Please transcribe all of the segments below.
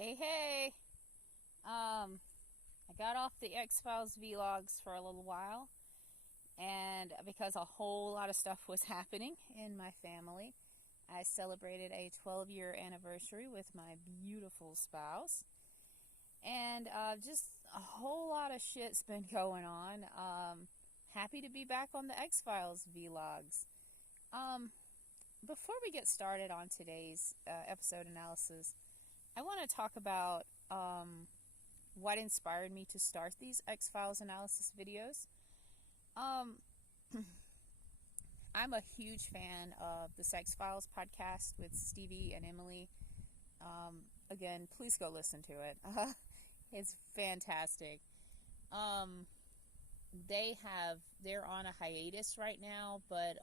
Hey. I got off the X-Files vlogs for a little while, and because a whole lot of stuff was happening in my family, I celebrated a 12-year anniversary with my beautiful spouse, and just a whole lot of shit's been going on. Happy to be back on the X-Files vlogs. Before we get started on today's episode analysis, I want to talk about what inspired me to start these X-Files analysis videos. I'm a huge fan of the X-Files podcast with Stevie and Emily. Again, please go listen to it. It's fantastic. They're on a hiatus right now, but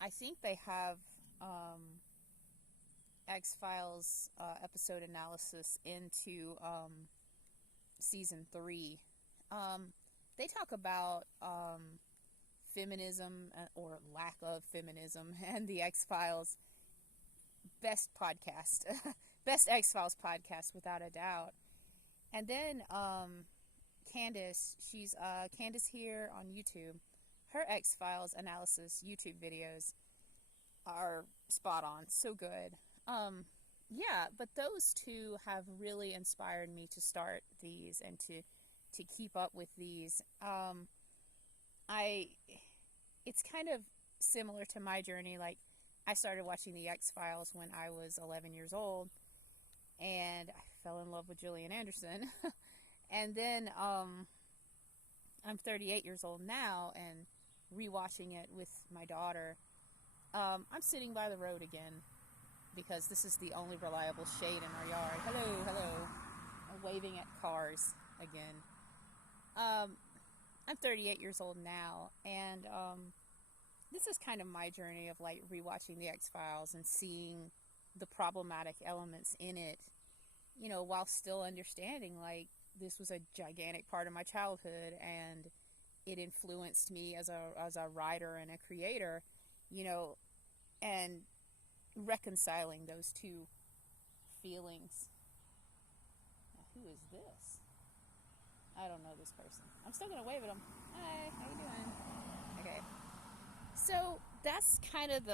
I think they have X-Files episode analysis into season 3. They talk about feminism or lack of feminism and the X-Files. Best podcast. Best X-Files podcast without a doubt. And then Candace, she's Candace here on YouTube. Her X-Files analysis YouTube videos are spot on, so good. But those two have really inspired me to start these and to keep up with these. It's kind of similar to my journey. Like, I started watching the X-Files when I was 11 years old, and I fell in love with Jillian Anderson. And then I'm 38 years old now, and rewatching it with my daughter. I'm sitting by the road again, because this is the only reliable shade in our yard. Hello. I'm waving at cars again. I'm 38 years old now, and this is kind of my journey of like rewatching the X-Files and seeing the problematic elements in it, while still understanding like this was a gigantic part of my childhood and it influenced me as a writer and a creator, and reconciling those two feelings. Now, who is this? I don't know this person. I'm still gonna wave at them. Hi, how you doing? Okay. So that's kind of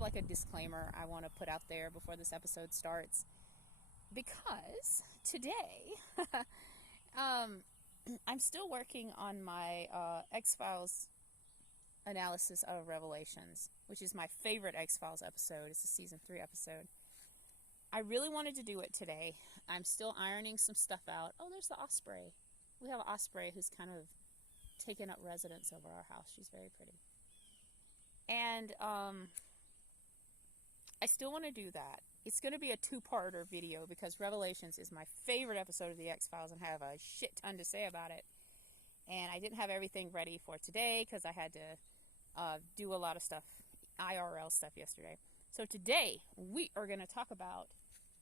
like a disclaimer I want to put out there before this episode starts, because today I'm still working on my X-Files analysis of Revelations, which is my favorite X-Files episode. It's a season 3 episode. I really wanted to do it today. I'm still ironing some stuff out. Oh, there's the osprey. We have an osprey who's kind of taken up residence over our house. She's very pretty. And I still want to do that. It's going to be a 2-parter video because Revelations is my favorite episode of the X-Files and I have a shit ton to say about it. And I didn't have everything ready for today because I had to do a lot of stuff, IRL stuff yesterday. So today we are going to talk about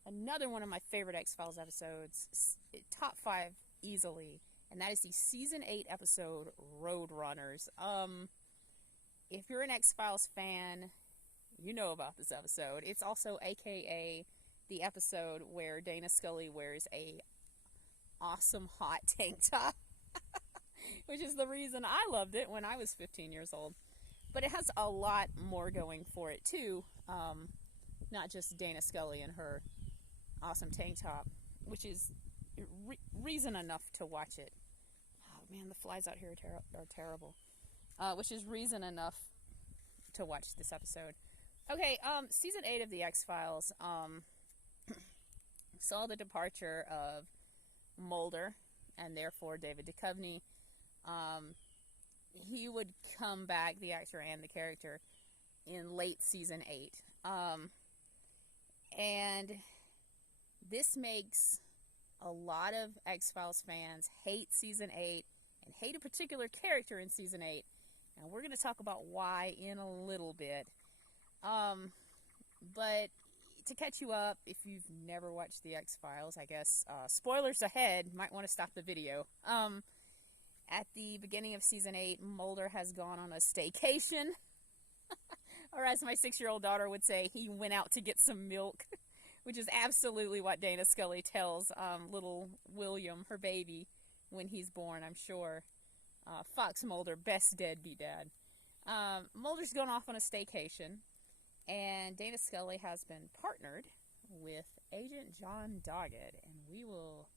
another one of my favorite X-Files episodes, top 5 easily, and that is the season 8 episode Roadrunners. If you're an X-Files fan, you know about this episode. It's also AKA the episode where Dana Skully wears a awesome hot tank top, which is the reason I loved it when I was 15 years old. But it has a lot more going for it too, not just Dana Skully and her awesome tank top, which is reason enough to watch it. Oh man, the flies out here are terrible. Which is reason enough to watch this episode. Okay, season 8 of the X-Files saw the departure of Mulder and therefore David Duchovny. He would come back, the actor and the character, in late season 8. And this makes a lot of X-Files fans hate season 8 and hate a particular character in season 8. And we're going to talk about why in a little bit. But to catch you up, if you've never watched the X-Files, I guess, spoilers ahead, might want to stop the video. At the beginning of season 8, Mulder has gone on a staycation. Or as my 6-year-old daughter would say, he went out to get some milk. which is absolutely what Dana Skully tells little William, her baby, when he's born, I'm sure. Fox Mulder, best deadbeat dad. Mulder's going off on a staycation, and Dana Skully has been partnered with Agent John Doggett, and we will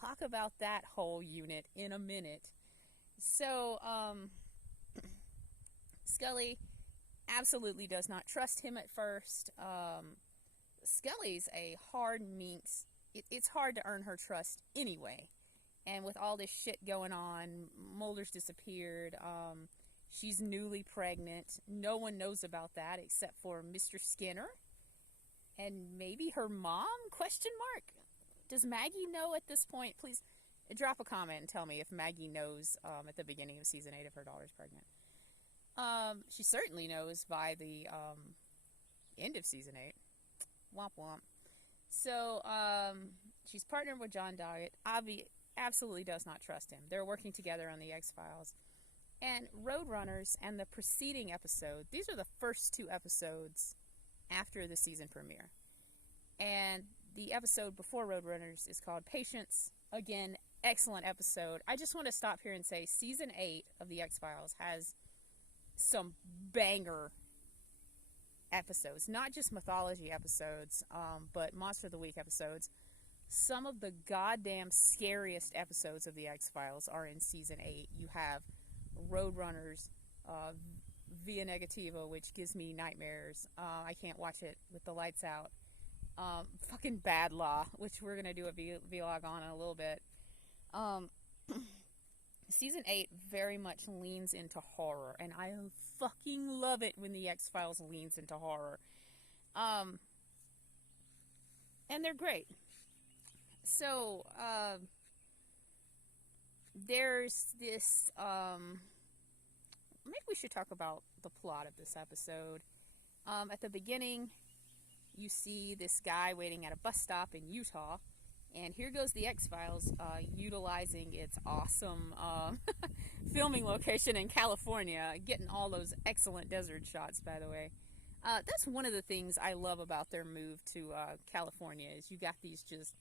talk about that whole unit in a minute. So, Skully absolutely does not trust him at first. Skully's a hard minx. It's hard to earn her trust anyway. And with all this shit going on, Mulder's disappeared. She's newly pregnant. No one knows about that except for Mr. Skinner. And maybe her mom? Question mark. Does Maggie know at this point? Please drop a comment and tell me if Maggie knows at the beginning of season 8 if her daughter's pregnant. She certainly knows by the end of season 8. Womp womp. So, she's partnered with John Doggett. Absolutely does not trust him. They're working together on the X-Files. And Roadrunners and the preceding episode, these are the first 2 episodes after the season premiere. And the episode before Roadrunners is called Patience. Again, excellent episode. I just want to stop here and say season 8 of the X-Files has some banger episodes. Not just mythology episodes, but Monster of the Week episodes. Some of the goddamn scariest episodes of the X-Files are in season 8. You have Roadrunners, Via Negativa, which gives me nightmares. I can't watch it with the lights out. Fucking Bad Law, which we're going to do a vlog on in a little bit. Season 8 very much leans into horror, and I fucking love it when the X-Files leans into horror. And they're great. So, there's this, maybe we should talk about the plot of this episode. At the beginning, you see this guy waiting at a bus stop in Utah, and here goes the X-Files, utilizing its awesome, filming location in California, getting all those excellent desert shots, by the way. That's one of the things I love about their move to, California, is you got these just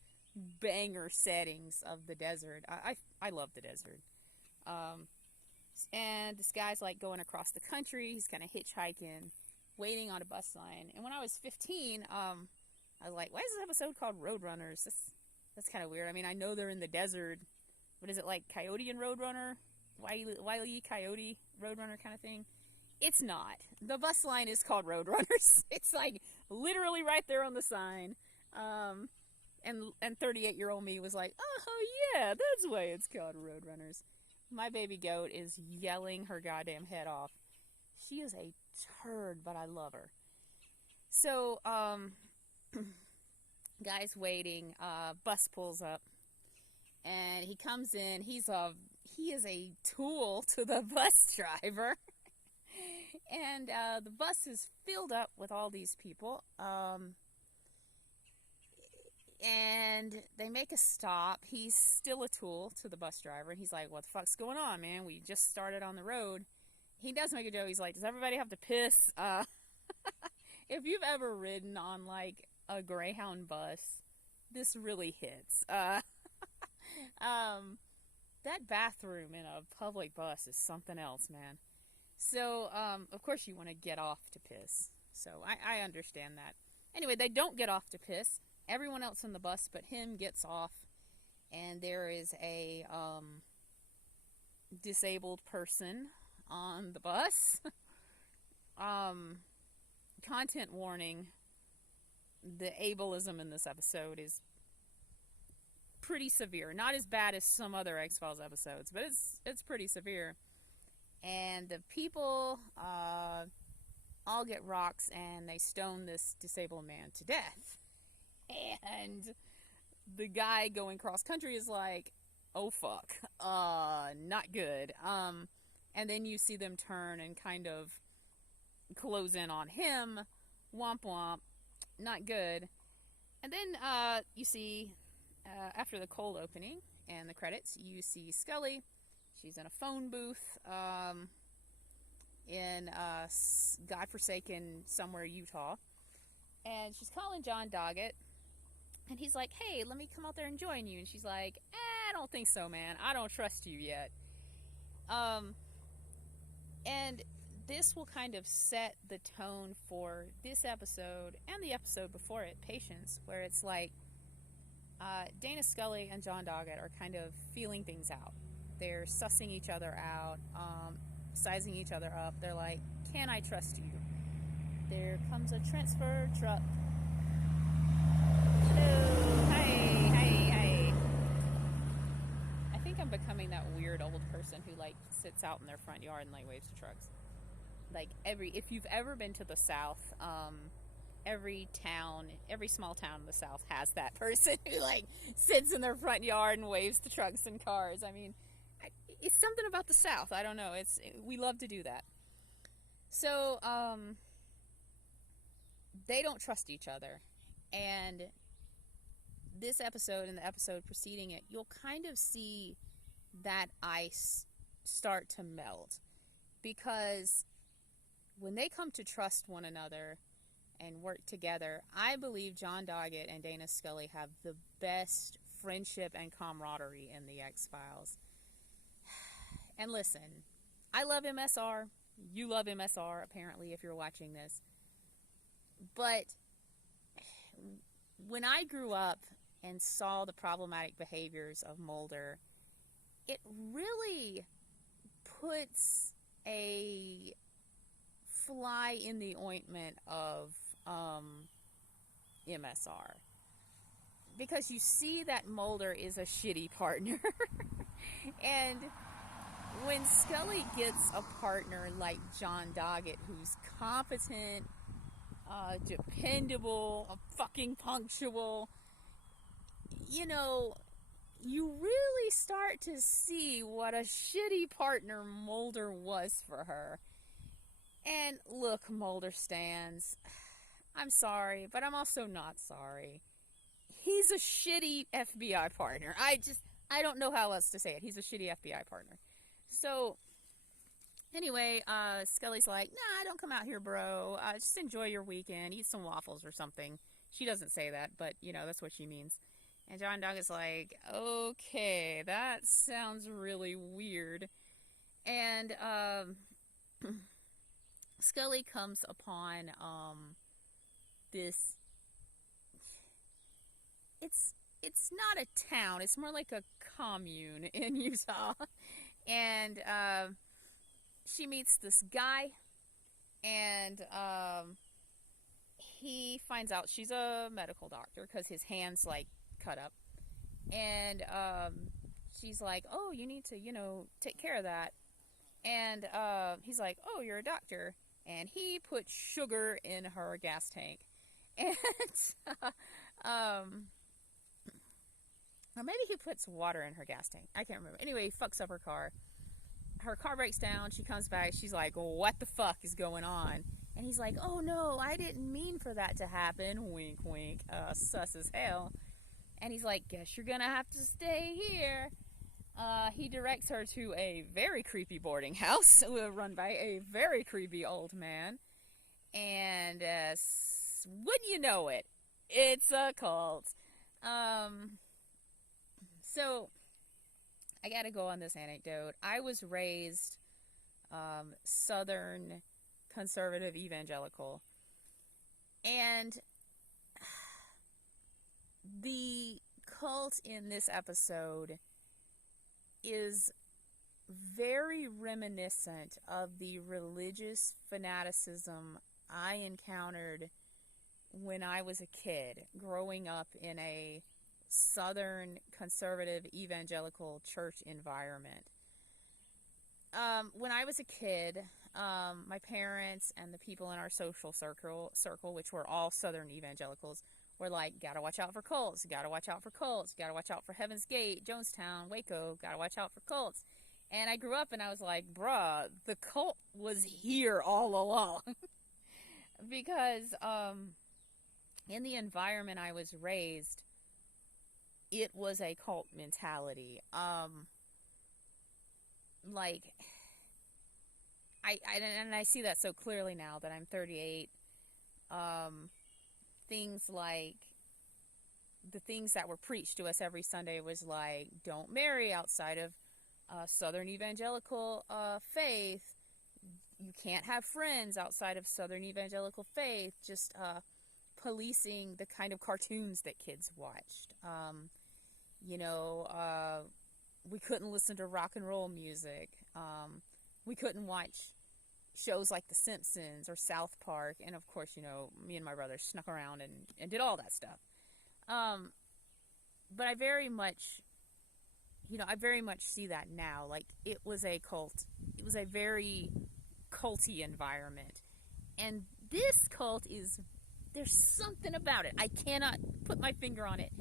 banger settings of the desert. I love the desert. And this guy's like going across the country. He's kind of hitchhiking, waiting on a bus line. And when I was 15, I was like, why is this episode called Roadrunners? That's kind of weird. I mean, I know they're in the desert. What is it, like Coyote and Roadrunner? Wile E. Coyote, Roadrunner kind of thing? It's not. The bus line is called Roadrunners. It's like literally right there on the sign. And 38-year-old me was like, oh yeah, that's why it's called Roadrunners. My baby goat is yelling her goddamn head off. She is a turd, but I love her. So, guy's waiting, bus pulls up, and he comes in. He is a tool to the bus driver. And the bus is filled up with all these people. And they make a stop. He's still a tool to the bus driver. And he's like, what the fuck's going on, man? We just started on the road. He does make a joke. He's like, does everybody have to piss? If you've ever ridden on, like, a Greyhound bus, this really hits. That bathroom in a public bus is something else, man. So, of course you want to get off to piss. So, I understand that. Anyway, they don't get off to piss. Everyone else in the bus but him gets off, and there is a disabled person on the bus. Content warning, the ableism in this episode is pretty severe. Not as bad as some other X-Files episodes, but it's pretty severe. And the people all get rocks, and they stone this disabled man to death. And the guy going cross country is like, oh fuck, not good. And then you see them turn and kind of close in on him. Womp womp, not good. And then you see, after the cold opening and the credits, you see Skully. She's in a phone booth in godforsaken somewhere Utah. And she's calling John Doggett. And he's like, hey, let me come out there and join you. And she's like, I don't think so, man. I don't trust you yet. And this will kind of set the tone for this episode and the episode before it, Patience, where it's like Dana Skully and John Doggett are kind of feeling things out. They're sussing each other out, sizing each other up. They're like, can I trust you? There comes a transfer truck. Hello. Hi. I think I'm becoming that weird old person who like sits out in their front yard and like waves to trucks. Like if you've ever been to the South, every small town in the South has that person who like sits in their front yard and waves to trucks and cars. I mean, it's something about the South. I don't know. We love to do that. So, they don't trust each other. And this episode and the episode preceding it, you'll kind of see that ice start to melt. Because when they come to trust one another and work together, I believe John Doggett and Dana Skully have the best friendship and camaraderie in the X-Files. And listen, I love MSR. You love MSR, apparently, if you're watching this. But when I grew up and saw the problematic behaviors of Mulder, it really puts a fly in the ointment of MSR. Because you see that Mulder is a shitty partner. And when Skully gets a partner like John Doggett, who's competent, dependable, fucking punctual, you know, you really start to see what a shitty partner Mulder was for her. And look, Mulder stands. I'm sorry, but I'm also not sorry. He's a shitty FBI partner. I don't know how else to say it. He's a shitty FBI partner. So, anyway, Skully's like, nah, don't come out here, bro. Just enjoy your weekend. Eat some waffles or something. She doesn't say that, but, you know, that's what she means. And John Doggett's like, okay, that sounds really weird. And, Skully comes upon, this... It's not a town. It's more like a commune in Utah. And she meets this guy, and he finds out she's a medical doctor because his hand's like cut up. And she's like, oh, you need to, you know, take care of that. And he's like, oh, you're a doctor. And he put sugar in her gas tank. And or maybe he puts water in her gas tank. I can't remember. Anyway, he fucks up her car. Her car breaks down. She comes back. She's like, what the fuck is going on? And he's like, oh no, I didn't mean for that to happen. Wink, wink. Sus as hell. And he's like, guess you're gonna have to stay here. He directs her to a very creepy boarding house run by a very creepy old man. And wouldn't you know it, it's a cult. So, I gotta go on this anecdote. I was raised Southern conservative evangelical. And the cult in this episode is very reminiscent of the religious fanaticism I encountered when I was a kid, growing up in a Southern conservative evangelical church environment. When I was a kid, my parents and the people in our social circle, which were all Southern evangelicals, were like, gotta watch out for cults, gotta watch out for cults, gotta watch out for Heaven's Gate, Jonestown, Waco, gotta watch out for cults. And I grew up and I was like, bruh, the cult was here all along. Because in the environment I was raised, it was a cult mentality. Like, I see that so clearly now that I'm 38. Things like the things that were preached to us every Sunday was like, don't marry outside of Southern Evangelical faith. You can't have friends outside of Southern Evangelical faith. Just policing the kind of cartoons that kids watched. We couldn't listen to rock and roll music. We couldn't watch shows like The Simpsons or South Park. And of course, me and my brother snuck around and did all that stuff. But I very much see that now. Like, it was a cult. It was a very culty environment. And this cult there's something about it. I cannot put my finger on it.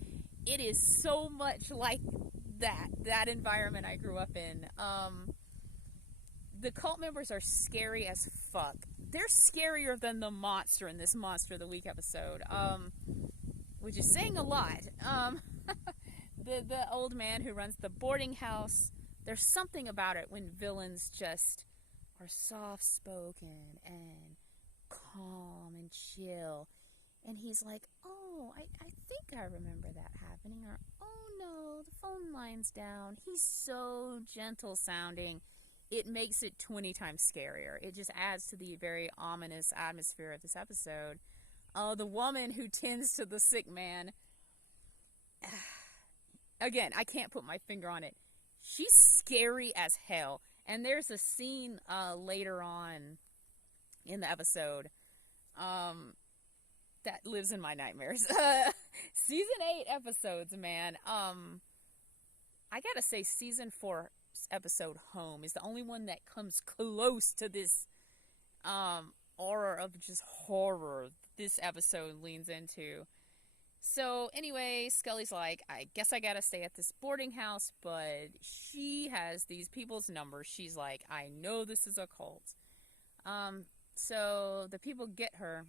It is so much like that environment I grew up in. The cult members are scary as fuck. They're scarier than the monster in this Monster of the Week episode, which is saying a lot. The old man who runs the boarding house, there's something about it when villains just are soft-spoken and calm and chill. And he's like, oh, I think I remember that happening. Or, oh no, the phone line's down. He's so gentle sounding. It makes it 20 times scarier. It just adds to the very ominous atmosphere of this episode. The woman who tends to the sick man, again, I can't put my finger on it. She's scary as hell. And there's a scene later on in the episode that lives in my nightmares. Season 8 episodes, man. I gotta say, season 4 episode Home is the only one that comes close to this aura of just horror this episode leans into. So anyway, Skully's like, I guess I gotta stay at this boarding house, but she has these people's numbers. She's like, I know this is a cult. So the people get her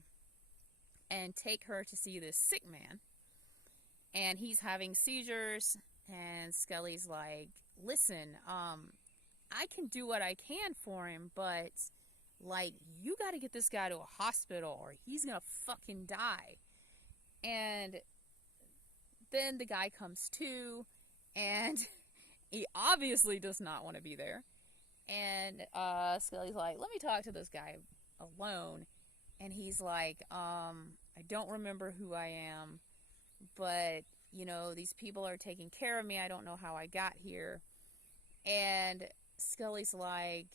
and take her to see this sick man. And he's having seizures, and Skully's like, listen, I can do what I can for him, but, like, you gotta get this guy to a hospital or he's gonna fucking die. And then the guy comes to, and he obviously does not want to be there. And Skully's like, let me talk to this guy alone. And he's like, I don't remember who I am, but, these people are taking care of me. I don't know how I got here. And Skully's like,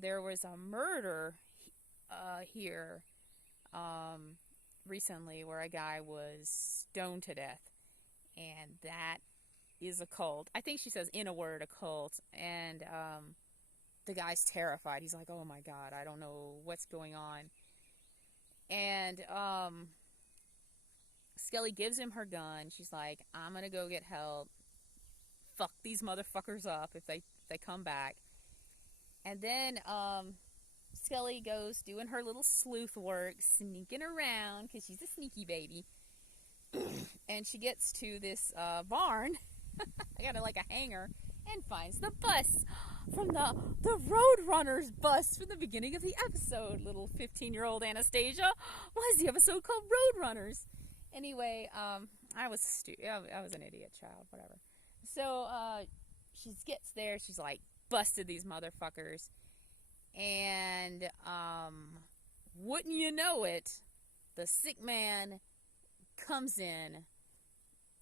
there was a murder here recently where a guy was stoned to death. And that is a cult. I think she says, in a word, a cult. And the guy's terrified. He's like, oh my God, I don't know what's going on. And Skully gives him her gun. She's like, I'm gonna go get help. Fuck these motherfuckers up if they come back. And then Skully goes doing her little sleuth work, sneaking around, because she's a sneaky baby. And she gets to this barn. I got like a hanger. And finds the bus from the Roadrunners bus from the beginning of the episode. Little 15-year-old Anastasia. Why is the episode called Roadrunners? Anyway, I was an idiot child, whatever. So she gets there. She's like, busted these motherfuckers. And wouldn't you know it, the sick man comes in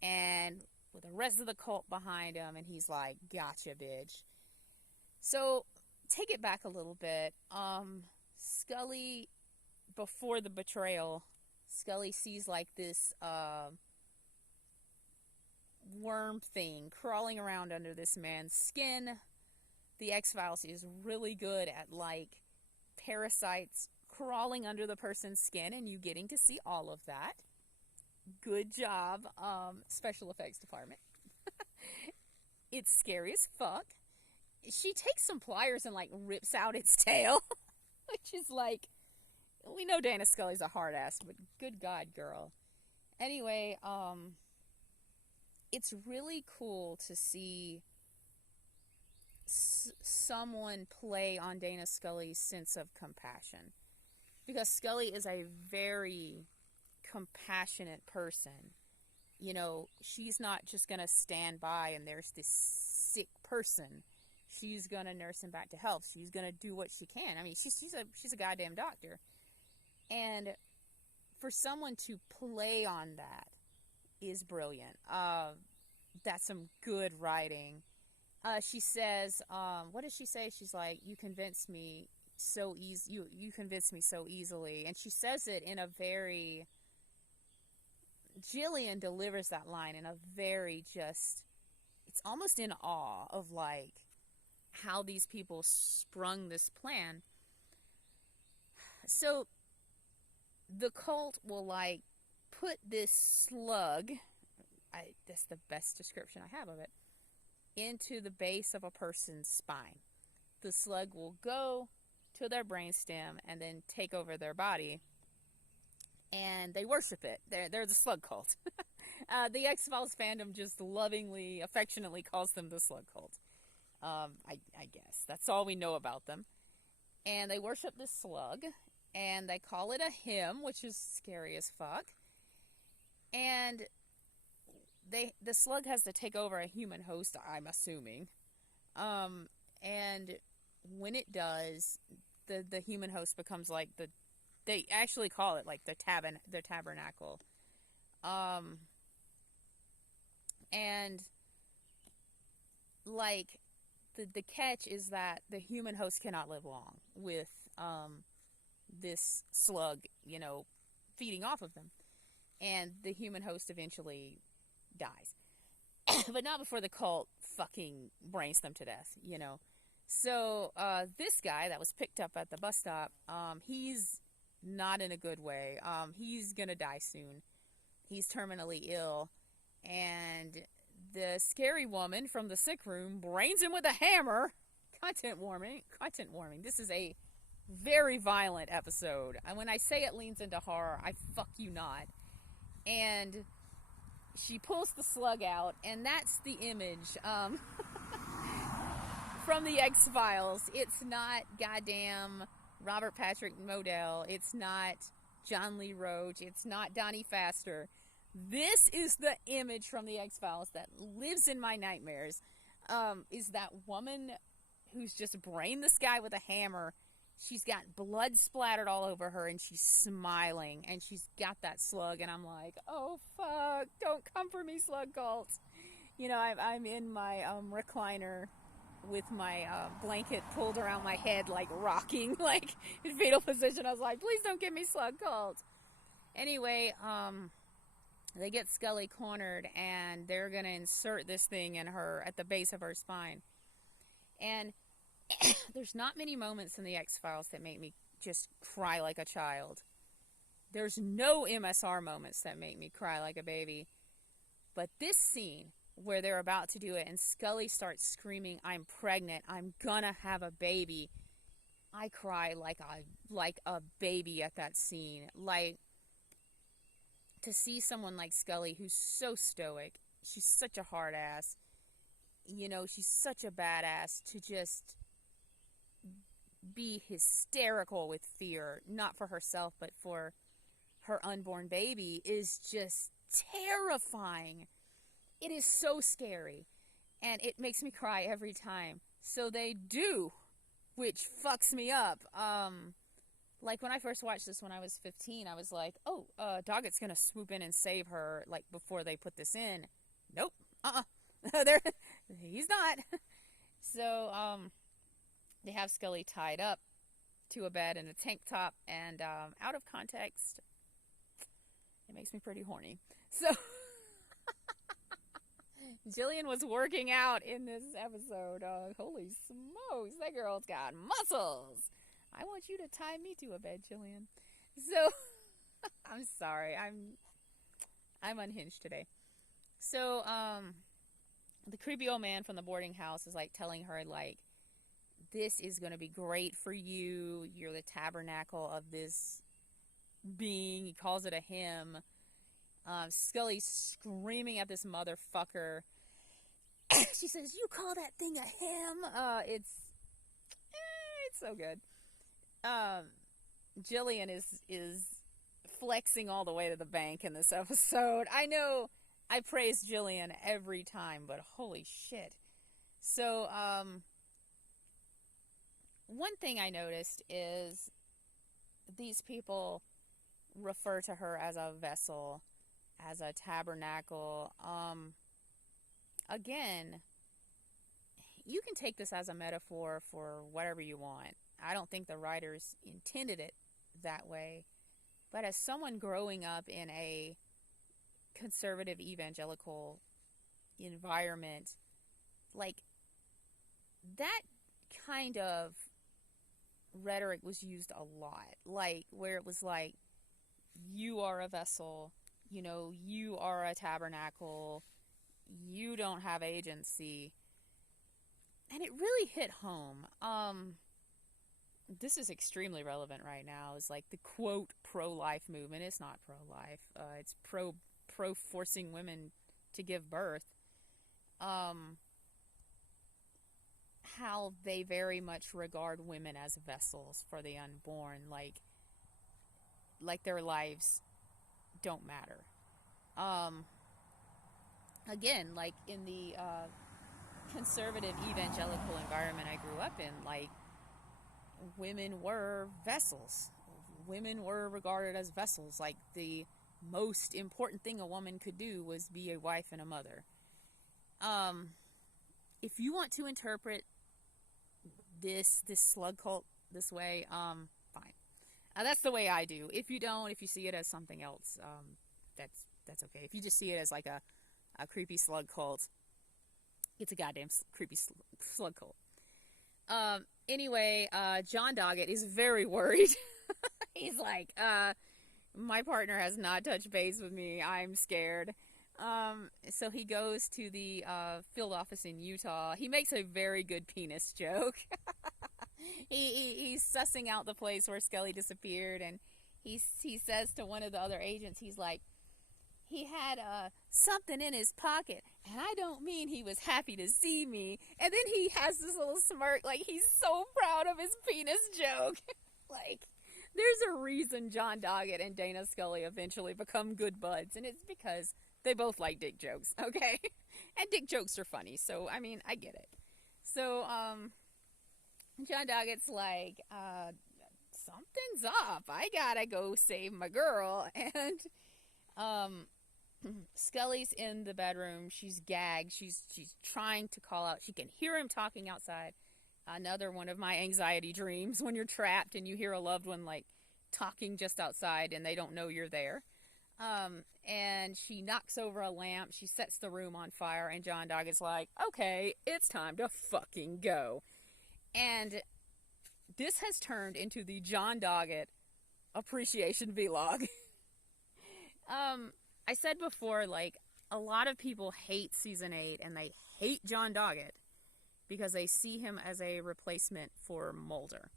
and with the rest of the cult behind him, and he's like, gotcha, bitch. So, take it back a little bit. Skully, before the betrayal, Skully sees like this worm thing crawling around under this man's skin. The X-Files is really good at like parasites crawling under the person's skin, and you getting to see all of that. Good job, special effects department. It's scary as fuck. She takes some pliers and like rips out its tail, which is like, we know Dana Scully's a hard ass, but good God, girl. Anyway, it's really cool to see someone play on Dana Scully's sense of compassion, because Skully is a very compassionate person, you know, she's not just going to stand by and there's this sick person. She's going to nurse him back to health. She's going to do what she can. I mean, she's a goddamn doctor. And for someone to play on that is brilliant. That's some good writing. She says, what does she say? She's like, you convinced me so you convinced me so easily. And she says it in a very, Jillian delivers that line in a very just, it's almost in awe of like how these people sprung this plan. So the cult will like put this slug, that's the best description I have of it, into the base of a person's spine. The slug will go to their brainstem and then take over their body, and they worship it. They're the Slug Cult. The X-Files fandom just lovingly, affectionately calls them the Slug Cult. I guess that's all we know about them. And they worship this slug, and they call it a hymn, which is scary as fuck. And the slug has to take over a human host, I'm assuming. And when it does, the human host becomes like they actually call it like the tabernacle. And like the catch is that the human host cannot live long with this slug, you know, feeding off of them. And the human host eventually dies. But not before the cult fucking brains them to death, you know. So this guy that was picked up at the bus stop, he's not in a good way. He's gonna die soon. He's terminally ill. And the scary woman from the sick room brains him with a hammer. Content warning. This is a very violent episode. And when I say it leans into horror, I fuck you not. And she pulls the slug out, and that's the image from the X-Files. It's not goddamn Robert Patrick Modell. It's not John Lee Roach. It's not Donnie Pfaster. This is the image from the X-Files that lives in my nightmares. Is that woman who's just brained this guy with a hammer. She's got blood splattered all over her, and she's smiling, and she's got that slug, and I'm like, oh, fuck, don't come for me, Slug Cult. You know, I'm in my recliner with my blanket pulled around my head, like, rocking, like, in fetal position. I was like, please don't get me, Slug Cult. Anyway, they get Skully cornered, and they're going to insert this thing in her, at the base of her spine. And there's not many moments in the X-Files that make me just cry like a child. There's no MSR moments that make me cry like a baby. But this scene where they're about to do it and Skully starts screaming, I'm pregnant, I'm gonna have a baby. I cry like a baby at that scene. Like, to see someone like Skully who's so stoic, she's such a hard ass, you know, she's such a badass, to just be hysterical with fear, not for herself, but for her unborn baby, is just terrifying. It is so scary, and it makes me cry every time. So they do, which fucks me up. Like, when I first watched this when I was 15, I was like, oh, Doggett's gonna swoop in and save her, like, before they put this in. Nope. He's not. So, they have Skully tied up to a bed in a tank top, and out of context, it makes me pretty horny. So, Jillian was working out in this episode. Holy smokes, that girl's got muscles. I want you to tie me to a bed, Jillian. So, I'm sorry, I'm unhinged today. So, the creepy old man from the boarding house is like telling her, like, this is going to be great for you. You're the tabernacle of this being. He calls it a hymn. Skully's screaming at this motherfucker. She says, you call that thing a hymn? It's so good. Jillian is flexing all the way to the bank in this episode. I know I praise Jillian every time, but holy shit. So, one thing I noticed is these people refer to her as a vessel, as a tabernacle. Again, you can take this as a metaphor for whatever you want. I don't think the writers intended it that way. But as someone growing up in a conservative evangelical environment, like, that kind of rhetoric was used a lot. Like, where it was like, you are a vessel, you are a tabernacle, you don't have agency. And it really hit home. This is extremely relevant right now. It's like the quote pro-life movement. It's not pro-life. It's pro forcing women to give birth. How they very much regard women as vessels for the unborn, like their lives don't matter. Again, like in the conservative evangelical environment I grew up in, like, women were vessels. Women were regarded as vessels. Like, the most important thing a woman could do was be a wife and a mother. If you want to interpret this slug cult this way, fine. That's the way I do. If you don't, if you see it as something else, that's okay. If you just see it as like a creepy slug cult, it's a goddamn creepy slug cult. Anyway, John Doggett is very worried. He's like, my partner has not touched base with me. I'm scared. So he goes to the field office in Utah. He makes a very good penis joke. He's sussing out the place where Skully disappeared, and he says to one of the other agents, he's like, he had something in his pocket, and I don't mean he was happy to see me. And then he has this little smirk, like he's so proud of his penis joke. Like, there's a reason John Doggett and Dana Skully eventually become good buds, and it's because they both like dick jokes, okay? And dick jokes are funny, so, I mean, I get it. So, John Doggett's like, something's up. I gotta go save my girl. And, Skully's in the bedroom. She's gagged. She's trying to call out. She can hear him talking outside. Another one of my anxiety dreams, when you're trapped and you hear a loved one, like, talking just outside and they don't know you're there. And she knocks over a lamp. She sets the room on fire, and John Doggett's like, okay, it's time to fucking go. And this has turned into the John Doggett appreciation vlog. I said before, like, a lot of people hate season 8, and they hate John Doggett because they see him as a replacement for Mulder.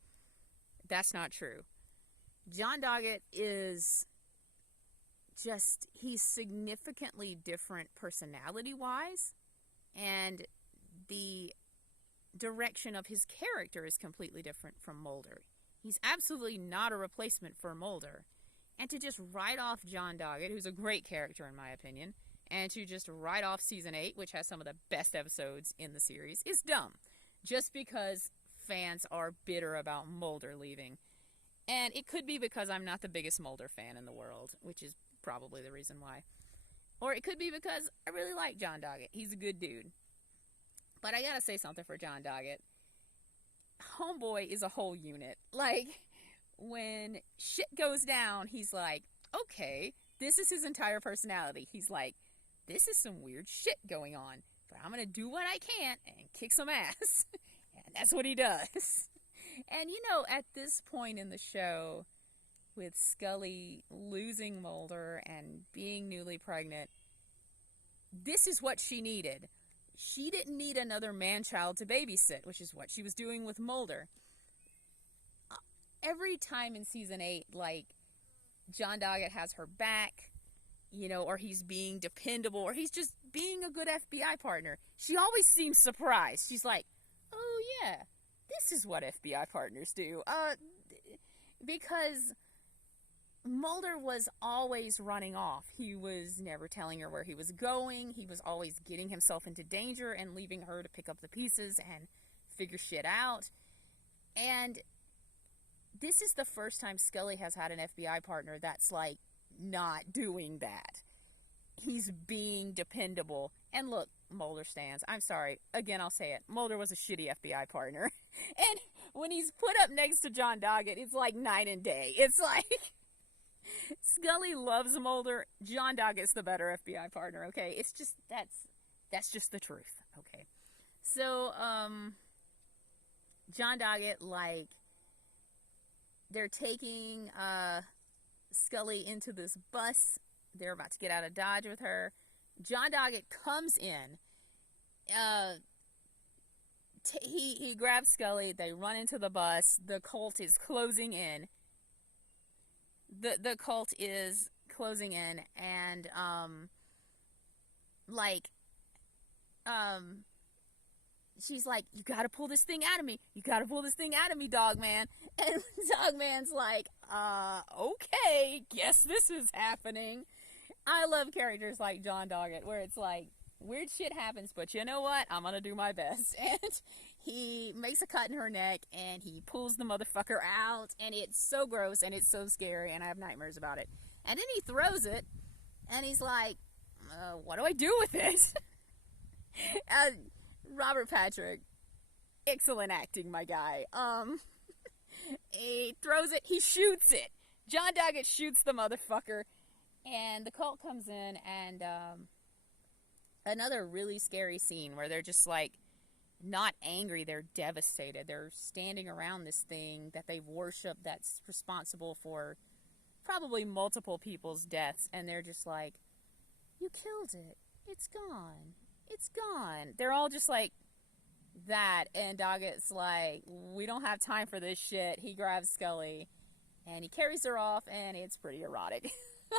That's not true. John Doggett is just, he's significantly different personality-wise, and the direction of his character is completely different from Mulder. He's absolutely not a replacement for Mulder. And to just write off John Doggett, who's a great character in my opinion, and to just write off season 8, which has some of the best episodes in the series, is dumb. Just because fans are bitter about Mulder leaving. And it could be because I'm not the biggest Mulder fan in the world, which is probably the reason why. Or it could be because I really like John Doggett. He's a good dude. But I gotta say something for John Doggett. Homeboy is a whole unit. Like, when shit goes down, he's like, okay, this is his entire personality. He's like, this is some weird shit going on, but I'm gonna do what I can and kick some ass. And that's what he does. And you know, at this point in the show, with Skully losing Mulder and being newly pregnant, this is what she needed. She didn't need another man-child to babysit, which is what she was doing with Mulder. Every time in season 8, like, John Doggett has her back, you know, or he's being dependable, or he's just being a good FBI partner, she always seems surprised. She's like, oh yeah, this is what FBI partners do. Because Mulder was always running off. He was never telling her where he was going. He was always getting himself into danger and leaving her to pick up the pieces and figure shit out. And this is the first time Skully has had an FBI partner that's like not doing that. He's being dependable. And look, Mulder stands. I'm sorry. Again, I'll say it. Mulder was a shitty FBI partner. And when he's put up next to John Doggett, it's like night and day. It's like Skully loves Mulder. John Doggett's the better FBI partner, okay? It's just, that's just the truth, okay? So, John Doggett, like, they're taking Skully into this bus. They're about to get out of Dodge with her. John Doggett comes in. He grabs Skully. They run into the bus. The cult is closing in. The cult is closing in, and she's like, you gotta pull this thing out of me. You gotta pull this thing out of me, Dog Man. And Dog Man's like, okay, guess this is happening. I love characters like John Doggett, where it's like, weird shit happens, but you know what? I'm gonna do my best. And he makes a cut in her neck, and he pulls the motherfucker out, and it's so gross, and it's so scary, and I have nightmares about it. And then he throws it, and he's like, what do I do with it? Robert Patrick, excellent acting, my guy. He throws it, he shoots it. John Doggett shoots the motherfucker, and the cult comes in, and another really scary scene where they're just like, not angry, they're devastated. They're standing around this thing that they've worshipped that's responsible for probably multiple people's deaths, and they're just like, you killed it. It's gone. It's gone. They're all just like that, and Doggett's like, we don't have time for this shit. He grabs Skully, and he carries her off, and it's pretty erotic.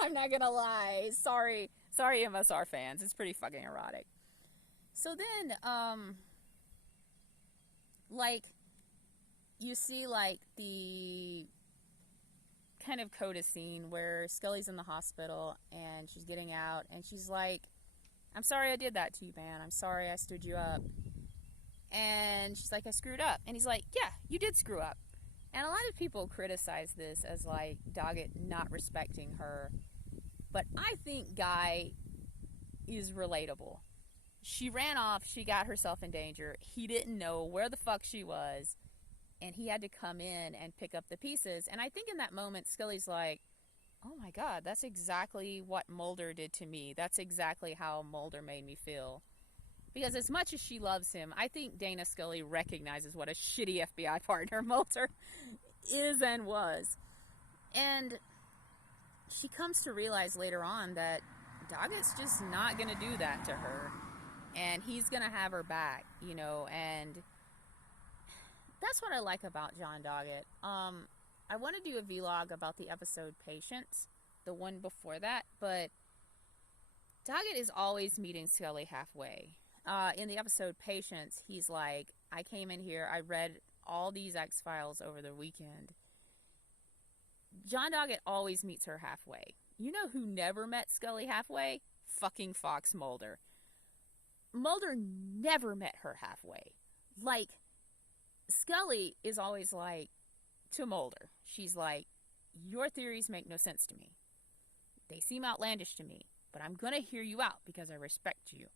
I'm not gonna lie. Sorry, MSR fans. It's pretty fucking erotic. So then, like, you see, like, the kind of coda scene where Skully's in the hospital, and she's getting out, and she's like, I'm sorry I did that to you, man. I'm sorry I stood you up. And she's like, I screwed up. And he's like, yeah, you did screw up. And a lot of people criticize this as, like, Doggett not respecting her. But I think Guy is relatable. She ran off. She got herself in danger. He didn't know where the fuck she was. And he had to come in and pick up the pieces. And I think in that moment, Skully's like, oh my God, that's exactly what Mulder did to me. That's exactly how Mulder made me feel. Because as much as she loves him, I think Dana Skully recognizes what a shitty FBI partner Mulder is and was. And she comes to realize later on that Doggett's just not going to do that to her. And he's going to have her back, you know, and that's what I like about John Doggett. I want to do a vlog about the episode Patience, the one before that, but Doggett is always meeting Skully halfway. In the episode Patience, he's like, I came in here, I read all these X-Files over the weekend. John Doggett always meets her halfway. You know who never met Skully halfway? Fucking Fox Mulder. Mulder never met her halfway. Like, Skully is always like, to Mulder, she's like, your theories make no sense to me. They seem outlandish to me, but I'm going to hear you out because I respect you.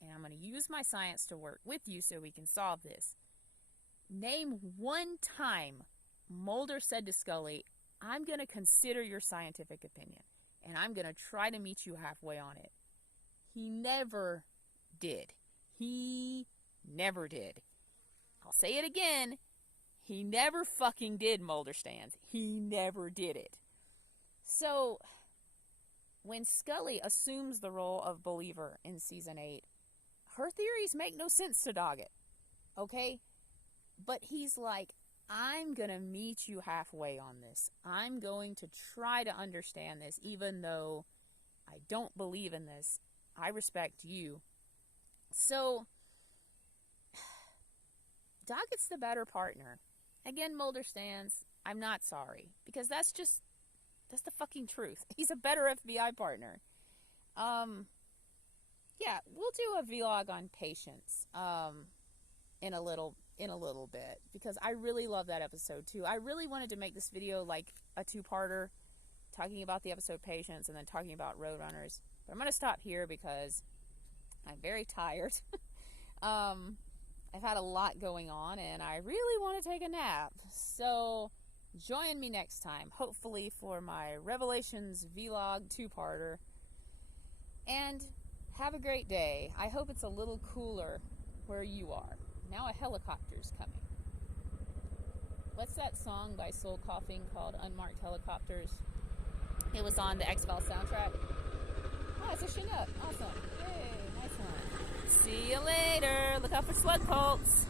And I'm going to use my science to work with you so we can solve this. Name one time Mulder said to Skully, I'm going to consider your scientific opinion, and I'm going to try to meet you halfway on it. He never did. He never did. I'll say it again. He never fucking did, Mulder stands. He never did it. So, when Skully assumes the role of believer in season 8, her theories make no sense to Doggett. Okay? But he's like, I'm going to meet you halfway on this. I'm going to try to understand this, even though I don't believe in this. I respect you. So, Doggett's the better partner. Again, Mulder stands, I'm not sorry. Because that's That's the fucking truth. He's a better FBI partner. Yeah, we'll do a vlog on patience in a little bit, because I really love that episode too. I really wanted to make this video like a two-parter, talking about the episode Patience and then talking about Roadrunners. But I'm going to stop here because I'm very tired. I've had a lot going on and I really want to take a nap. So join me next time, hopefully for my Revelations vlog two-parter. And have a great day. I hope it's a little cooler where you are. Now a helicopter's coming. What's that song by Soul Coughing called Unmarked Helicopters? It was on the X-Files soundtrack. Oh, it's a Chinook. Awesome. Yay, nice one. See you later. Look out for Slug Cults.